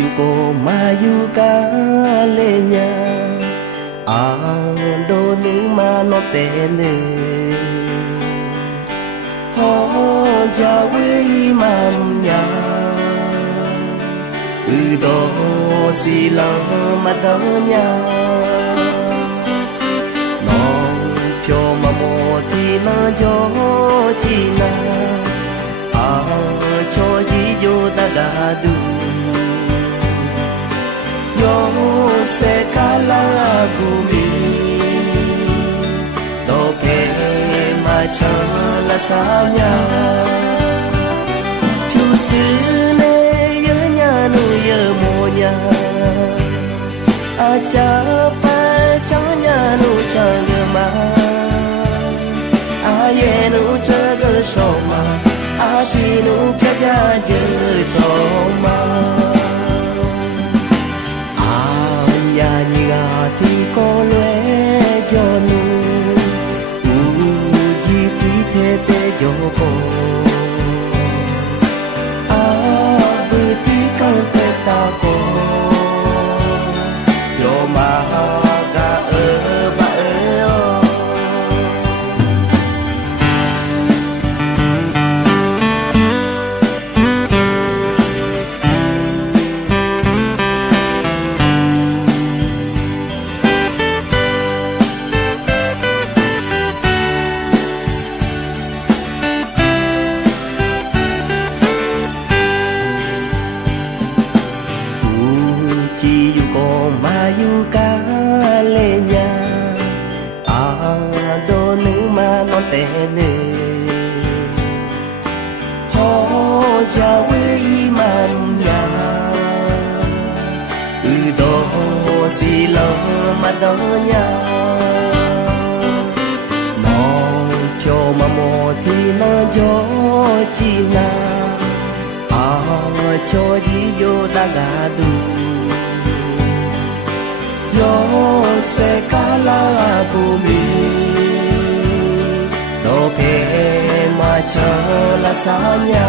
yuko mayuka lenya ando ni mano tene ho jawi mamnya udo silang madanya non pyo mamoti na jo china cho ji yo dagadu yo se kala gumi to ke ma cha la samya pyu si ne ye nya nu ye mo nya a cha pa cha nya nu cha ye ma a ye nu cha ge so ma a si nu pya ja je so ma a nya ni ga ti ko lue jo nu u ji ti te te jo ko a bu ti ka te ta ko yo ma ga ba o mayuka lenya ado ni mano tene ho jawi manya udo silo madonya no cho mamoti na jo china cho ji yo dagadu yo se kala bumi to ke ma cha la samya